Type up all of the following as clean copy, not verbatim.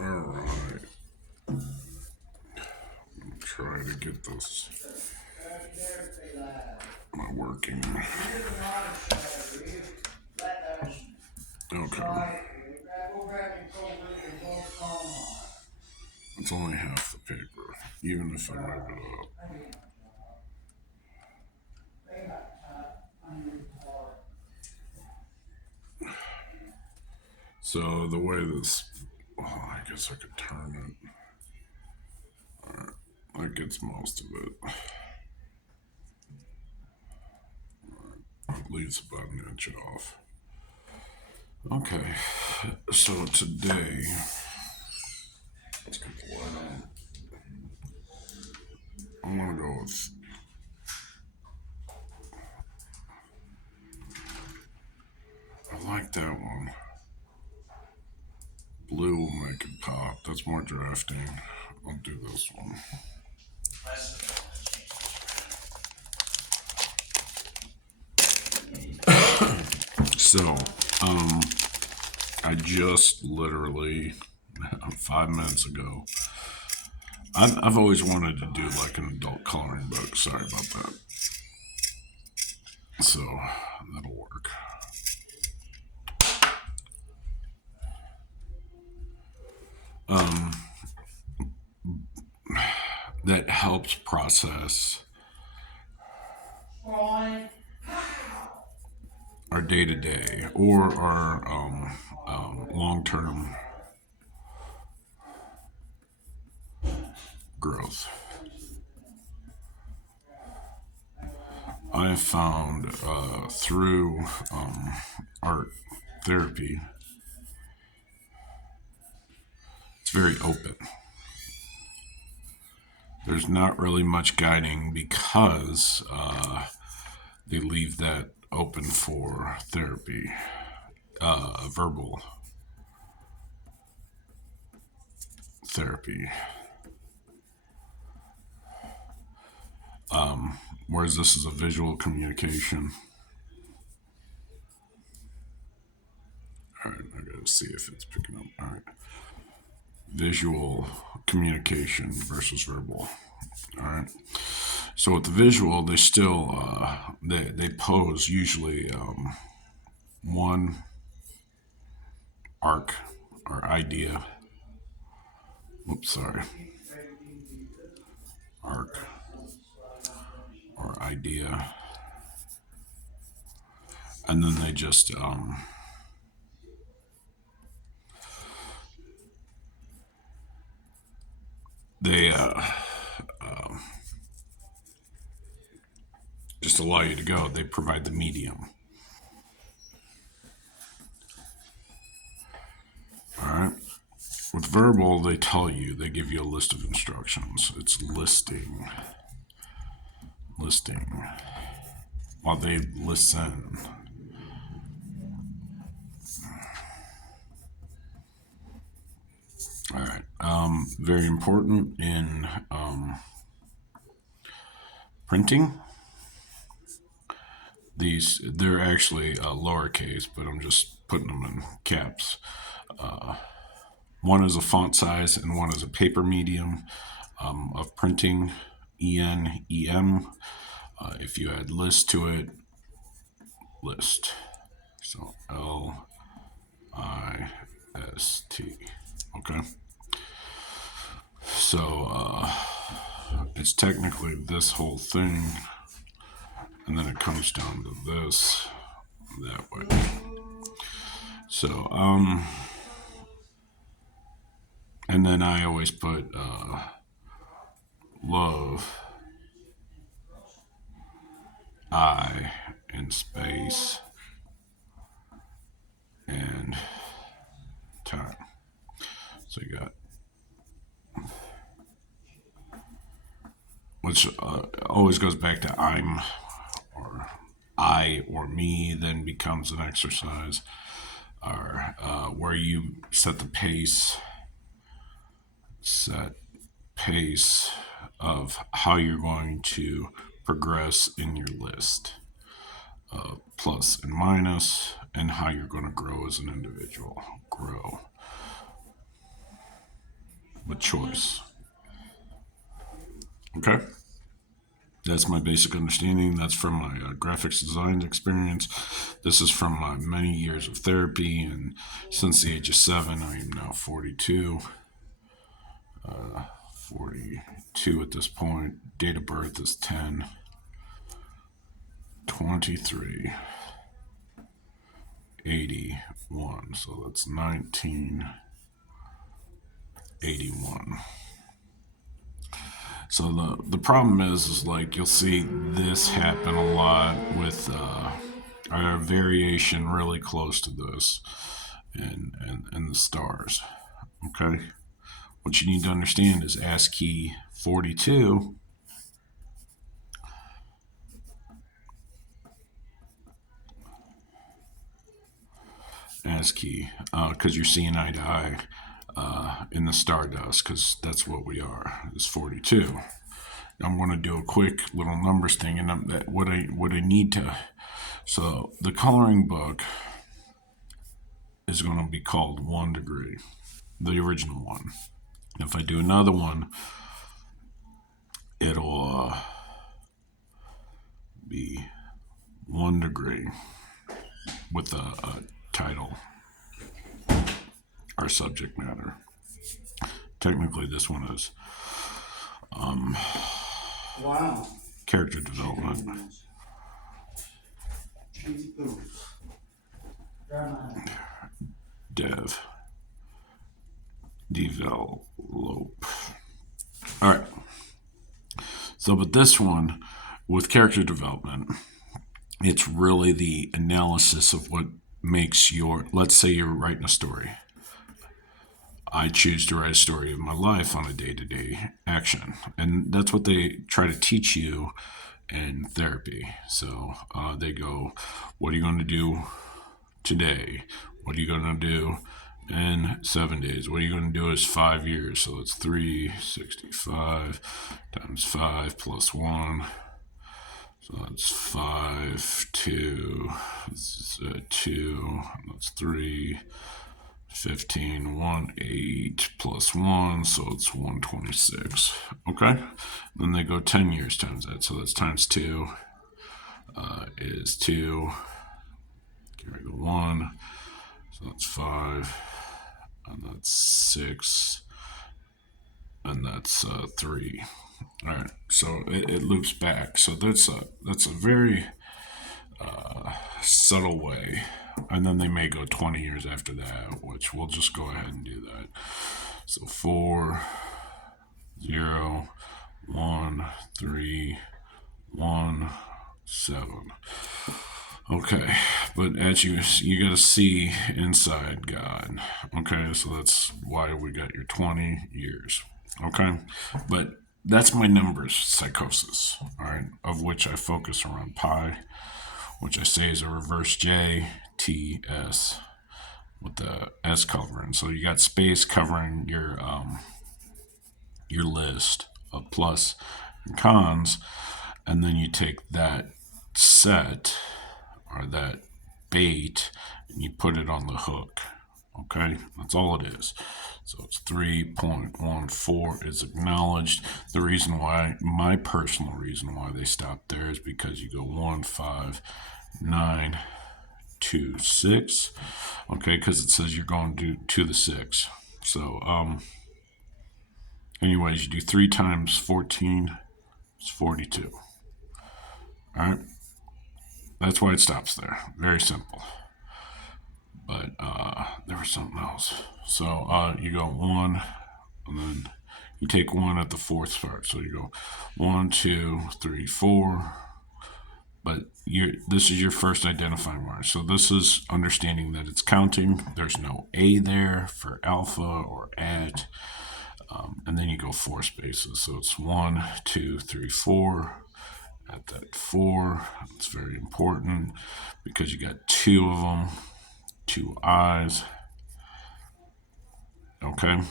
All right. Try to get this working. Okay. It's only half the paper, even if I move it up. So the way this, I guess I could turn it. That gets most of it. It leaves about an inch off. Okay, so today, let's get the light on. I'm gonna go with, I like that one. Blue will make it pop. That's more drafting. I'll do this one. So, I just literally 5 minutes ago. I've always wanted to do like an adult coloring book. Sorry about that. So that'll work. That helps process our day to day or our long term growth. I have found through art therapy, it's very open. There's not really much guiding because they leave that open for therapy, verbal therapy. Whereas this is a visual communication. All right, I gotta see if it's picking up. All right, visual communication versus verbal. All right. So with the visual, they still they pose usually one arc or idea. Oops, sorry. Arc or idea, and then they just they just allow you to go. They provide the medium. All right. With verbal, they tell you, they give you a list of instructions. It's listing, while they listen. All right. Very important in printing. They're actually lowercase, but I'm just putting them in caps. One is a font size and one is a paper medium of printing, ENEM. If you add list to it, list. So LIST. Okay. So it's technically this whole thing, and then it comes down to this that way. So and then I always put love I in space and time. So you got, which always goes back to I'm or I or me, then becomes an exercise, or where you set the pace of how you're going to progress in your list, plus and minus, and how you're going to grow as an individual. Grow. choice. Okay? That's my basic understanding. That's from my graphics design experience. This is from my many years of therapy, and since the age of 7, I am now 42. 42 at this point. Date of birth is 10/23/81. So that's 1981. So the problem is like you'll see this happen a lot with a variation really close to this and the stars. Okay, what you need to understand is ASCII 42. ASCII, because you're seeing eye to eye in the stardust, because that's what we are. Is 42. I'm going to do a quick little numbers thing, and what I need to. So the coloring book is going to be called 1 degree, the original one. If I do another one, it'll be 1 degree with a title or subject matter. Technically, this one is character development. Develop. All right. So, but this one with character development, it's really the analysis of what makes let's say you're writing a story. I choose to write a story of my life on a day-to-day action. And that's what they try to teach you in therapy. So they go, what are you going to do today? What are you going to do in 7 days? What are you going to do is 5 years? So it's 365 times 5 plus 1. So that's 5, 2, that's 2, that's 3, 15, 1, 8 plus 1, so it's 126. Okay? Then they go 10 years times that, so that's times 2 is 2. Carry the 1, so that's 5, and that's 6, and that's 3. All right, so it loops back. So that's a very subtle way. And then they may go 20 years after that, which we'll just go ahead and do that. So 4, 0, 1, 3, 1, 7. Okay, but as you got to see inside God. Okay, so that's why we got your 20 years. Okay, but that's my numbers psychosis. All right, of which I focus around pi, which I say is a reverse J T S with the S covering. So you got space covering your list of plus and cons, and then you take that set or that bait and you put it on the hook. Okay, that's all it is. So it's 3.14 is acknowledged. The reason why, my personal reason why they stopped there is because you go 1, 5, 9, 2, 6. Okay, because it says you're going to the 6. So, anyways, you do 3 times 14, it's 42. All right, that's why it stops there. Very simple. But there was something else. So you go 1, and then you take 1 at the 4th part. So you go 1, 2, 3, 4. But this is your first identifying mark. So this is understanding that it's counting. There's no A there for alpha or at. And then you go 4 spaces. So it's 1, 2, 3, 4. At that 4, it's very important because you got 2 of them, 2 eyes. Okay?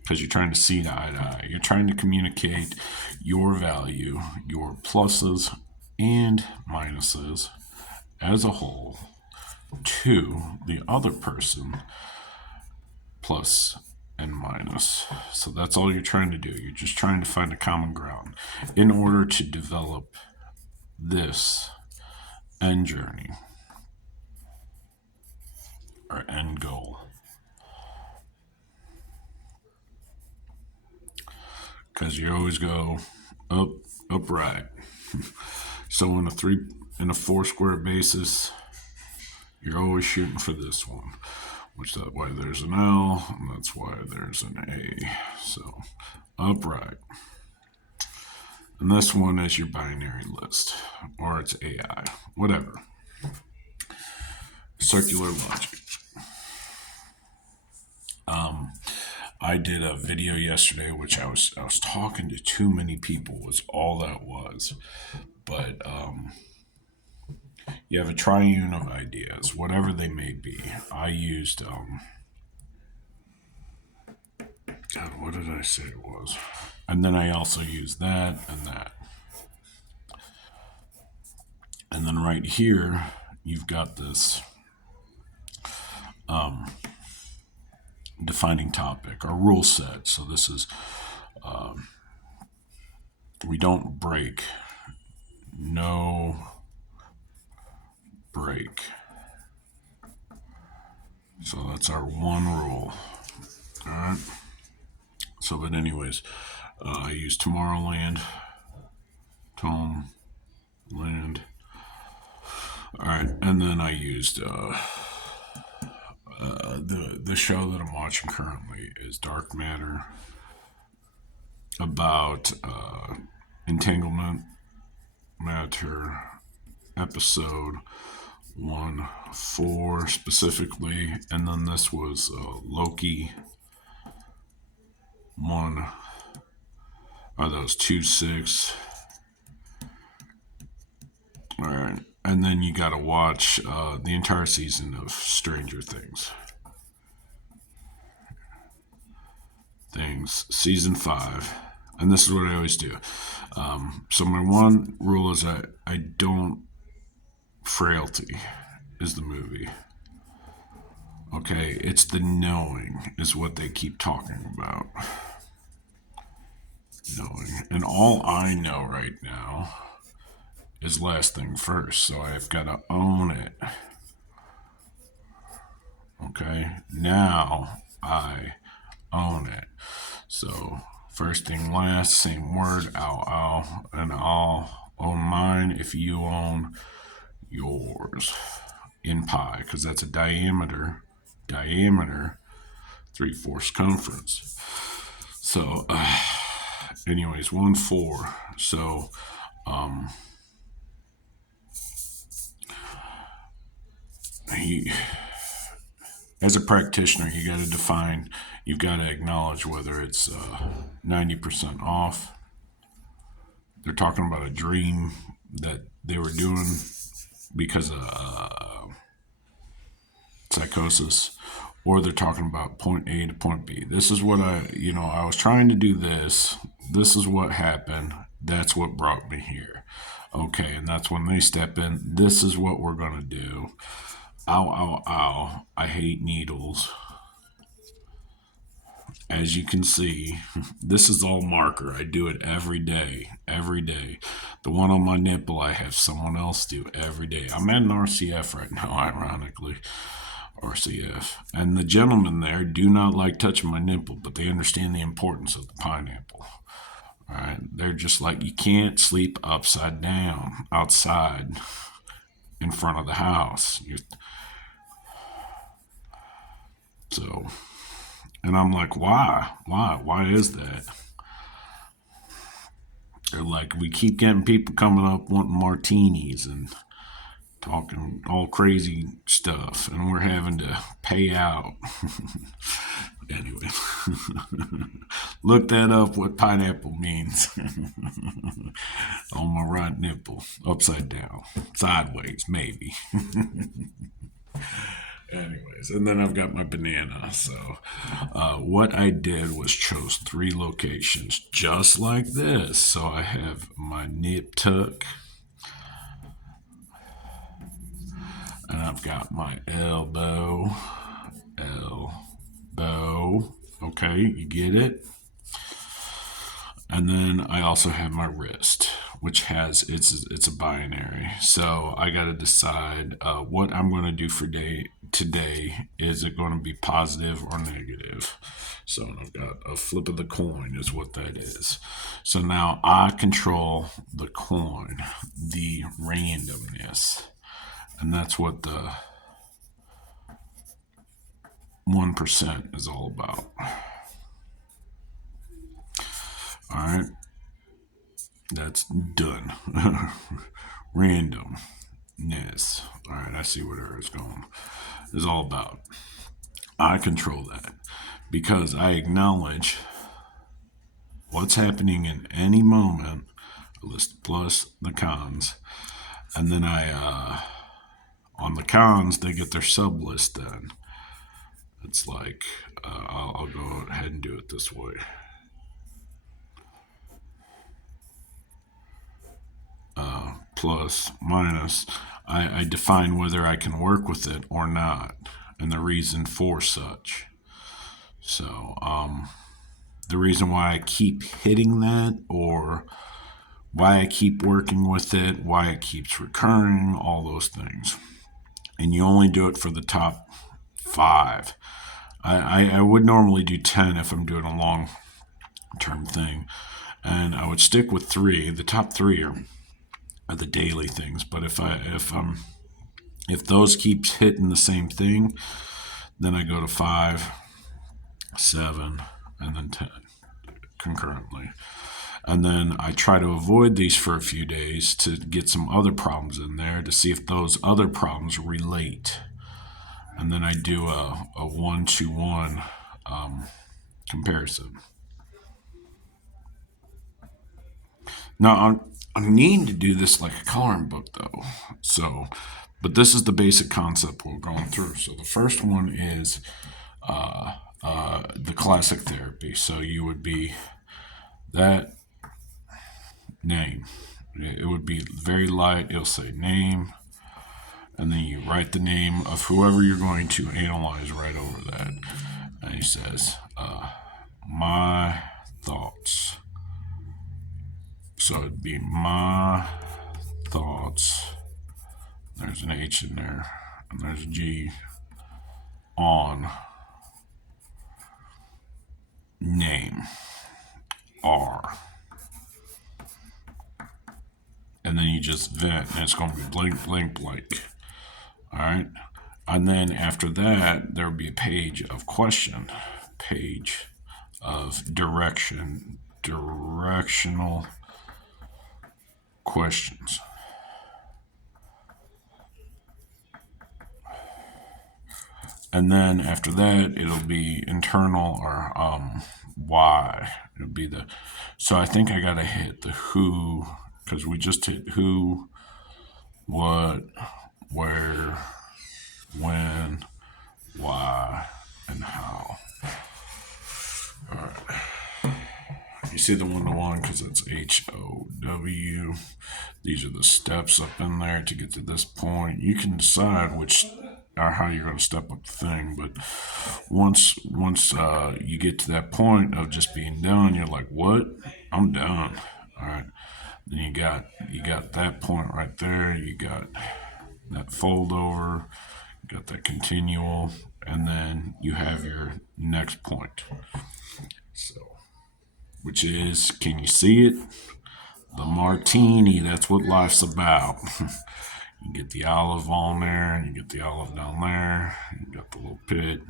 Because you're trying to see eye to eye. You're trying to communicate your value, your pluses and minuses as a whole to the other person plus and minus. So that's all you're trying to do. You're just trying to find a common ground in order to develop this end journey or end goal. Because you always go up, up, right. So in a four square basis, you're always shooting for this one, which that's why there's an L, and that's why there's an A. So upright. And this one is your binary list, or it's AI, whatever. Circular logic. I did a video yesterday, which I was talking to too many people, was all that was. But you have a triune of ideas, whatever they may be. I used God, what did I say it was? And then I also used that and that. And then right here, you've got this defining topic or rule set. So this is, we don't break, no break. So that's our one rule. All right. So, but anyways, I use Tomorrowland, Tom, Land. All right, and then I used the show that I'm watching currently is Dark Matter, about entanglement matter, episode 1-4 specifically, and then this was Loki 1. That was 2-6. All right, and then you got to watch the entire season of Stranger Things. Season 5, and this is what I always do. So my one rule is that I don't. Frailty is the movie. Okay, it's the knowing is what they keep talking about. Knowing, and all I know right now is last thing first. So I've got to own it. Okay, now I own it. So first thing last, same word, I'll, and I'll own mine if you own yours in pi, because that's a diameter, 3/4 circumference. So, anyways, 1-4. So, as a practitioner, you got to define, you've got to acknowledge whether it's 90% off. They're talking about a dream that they were doing because of psychosis, or they're talking about point A to point B. This is what I was trying to do this. This is what happened. That's what brought me here. Okay, and that's when they step in. This is what we're going to do. Ow, ow, ow. I hate needles. As you can see, this is all marker. I do it every day. Every day. The one on my nipple, I have someone else do every day. I'm at an RCF right now, ironically. RCF. And the gentlemen there do not like touching my nipple, but they understand the importance of the pineapple. All right. They're just like, you can't sleep upside down outside in front of the house. So, and I'm like, why? Why is that? They're like, we keep getting people coming up wanting martinis and talking all crazy stuff, and we're having to pay out. Anyway, look that up, what pineapple means. On my right nipple, upside down, sideways, maybe. Anyways, and then I've got my banana. So what I did was chose 3 locations just like this. So I have my nip tuck, and I've got my elbow, Okay, you get it? And then I also have my wrist, which has it's a binary. So I got to decide what I'm going to do for day today. Is it going to be positive or negative? So I've got a flip of the coin is what that is. So now I control the coin, the randomness, and that's what the 1% is all about. All right, that's done. Randomness. All right, I see where it's going. It's all about. I control that because I acknowledge what's happening in any moment, list plus the cons, and then on the cons they get their sub list done. It's like I'll go ahead and do it this way. Plus, minus, I define whether I can work with it or not, and the reason for such. So, the reason why I keep hitting that, or why I keep working with it, why it keeps recurring, all those things. And you only do it for the top 5. I would normally do 10 if I'm doing a long term thing. And I would stick with 3. The top 3 are the daily things. But if those keeps hitting the same thing, then I go to 5, 7, and then 10 concurrently. And then I try to avoid these for a few days to get some other problems in there to see if those other problems relate. And then I do a 1-to-1 comparison. Now, I'm needing to do this like a coloring book, though. So, but this is the basic concept we're going through. So the first one is the classic therapy. So you would be that name. It would be very light. It'll say name, and then you write the name of whoever you're going to analyze right over that. And he says, my thoughts. So it'd be my thoughts. There's an H in there, and there's a G on name R. And then you just vent, and it's going to be blank, blank, blank. All right. And then after that, there will be a page of question, page of directional questions. And then after that, it'll be internal or why. It'll be the. So I think I gotta hit the who because we just hit who, what, where, when, why, and how. All right. You see the 1-to-1 because it's HOW. These are the steps up in there to get to this point. You can decide which or how you're going to step up the thing, but once you get to that point of just being done, you're like, "What? I'm done." All right. Then you got that point right there. You got that fold over. You got that continual, and then you have your next point. So which is, can you see it? The martini, that's what life's about. You get the olive on there, and you get the olive down there, you got the little pit,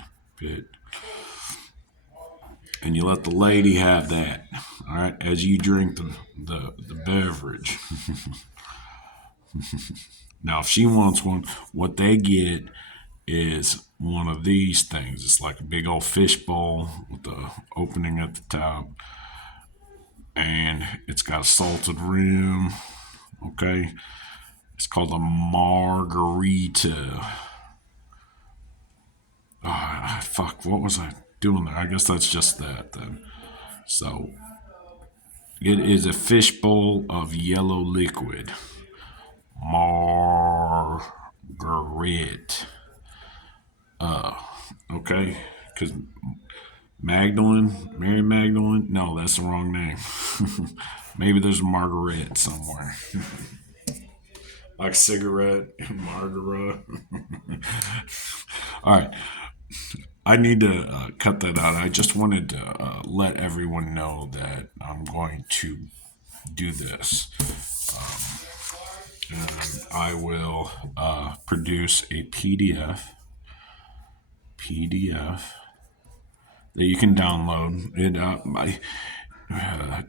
and you let the lady have that, all right, as you drink the beverage. Now, if she wants one, what they get is one of these things. It's like a big old fish bowl with the opening at the top, and it's got a salted rim. Okay, it's called a margarita. Fuck, what was I doing there? I guess that's just that then. So it is a fishbowl of yellow liquid. Margaret. Okay, because Magdalene, Mary Magdalene. No, that's the wrong name. Maybe there's a Margaret somewhere, like cigarette, Margaret. All right, I need to cut that out. I just wanted to let everyone know that I'm going to do this. And I will produce a PDF that you can download.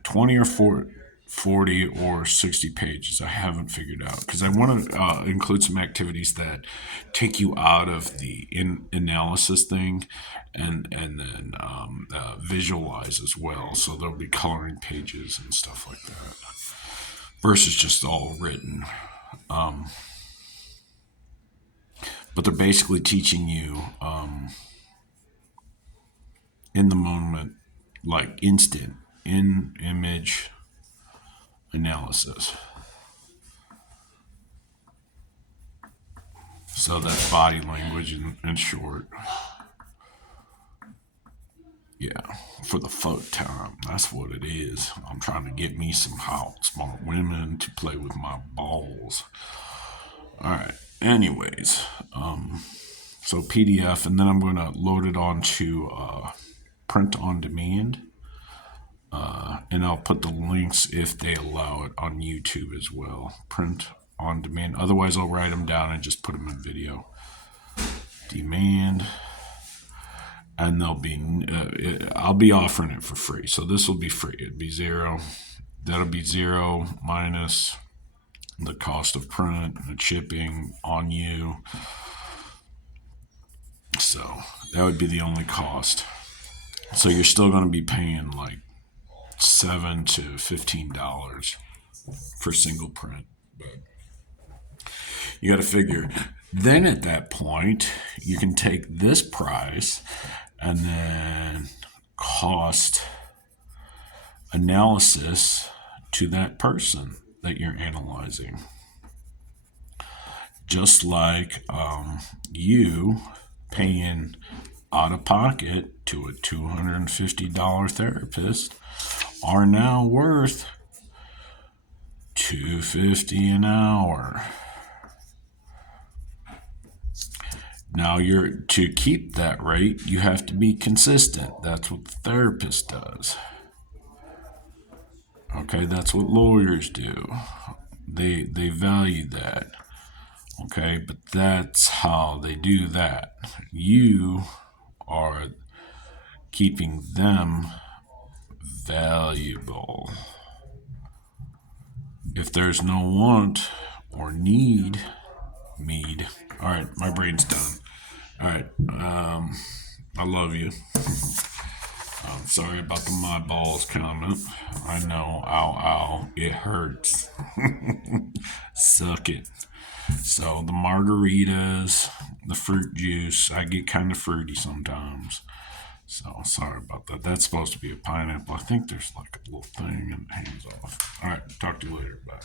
20 or 40 or 60 pages. I haven't figured out because I want to include some activities that take you out of the analysis thing and then visualize as well. So there'll be coloring pages and stuff like that versus just all written. But they're basically teaching you in the moment, like instant in image analysis. So that's body language in short. Yeah, for the folk time. That's what it is. I'm trying to get me some hot, smart women to play with my balls. All right. Anyways, so PDF, and then I'm going to load it onto print on demand. And I'll put the links if they allow it on YouTube as well. Print on demand. Otherwise, I'll write them down and just put them in video. Demand. And they'll be, I'll be offering it for free. So this will be free. It'd be zero. That'll be zero minus the cost of print, the shipping on you. So that would be the only cost. So you're still going to be paying like $7 to $15 for single print. But you got to figure. Then at that point, you can take this price and then cost analysis to that person that you're analyzing. Just like you paying out of pocket to a $250 therapist are now worth $250 an hour. Now you're to keep that rate, you have to be consistent. That's what the therapist does. Okay, that's what lawyers do. They value that. Okay, but that's how they do that. You are keeping them valuable. If there's no want or need, all right, my brain's done. All right, I love you. I'm sorry about the my balls comment. I know, ow, it hurts. Suck it. So the margaritas, the fruit juice, I get kind of fruity sometimes. So sorry about that. That's supposed to be a pineapple. I think there's like a little thing and it hangs off. All right, talk to you later. Bye.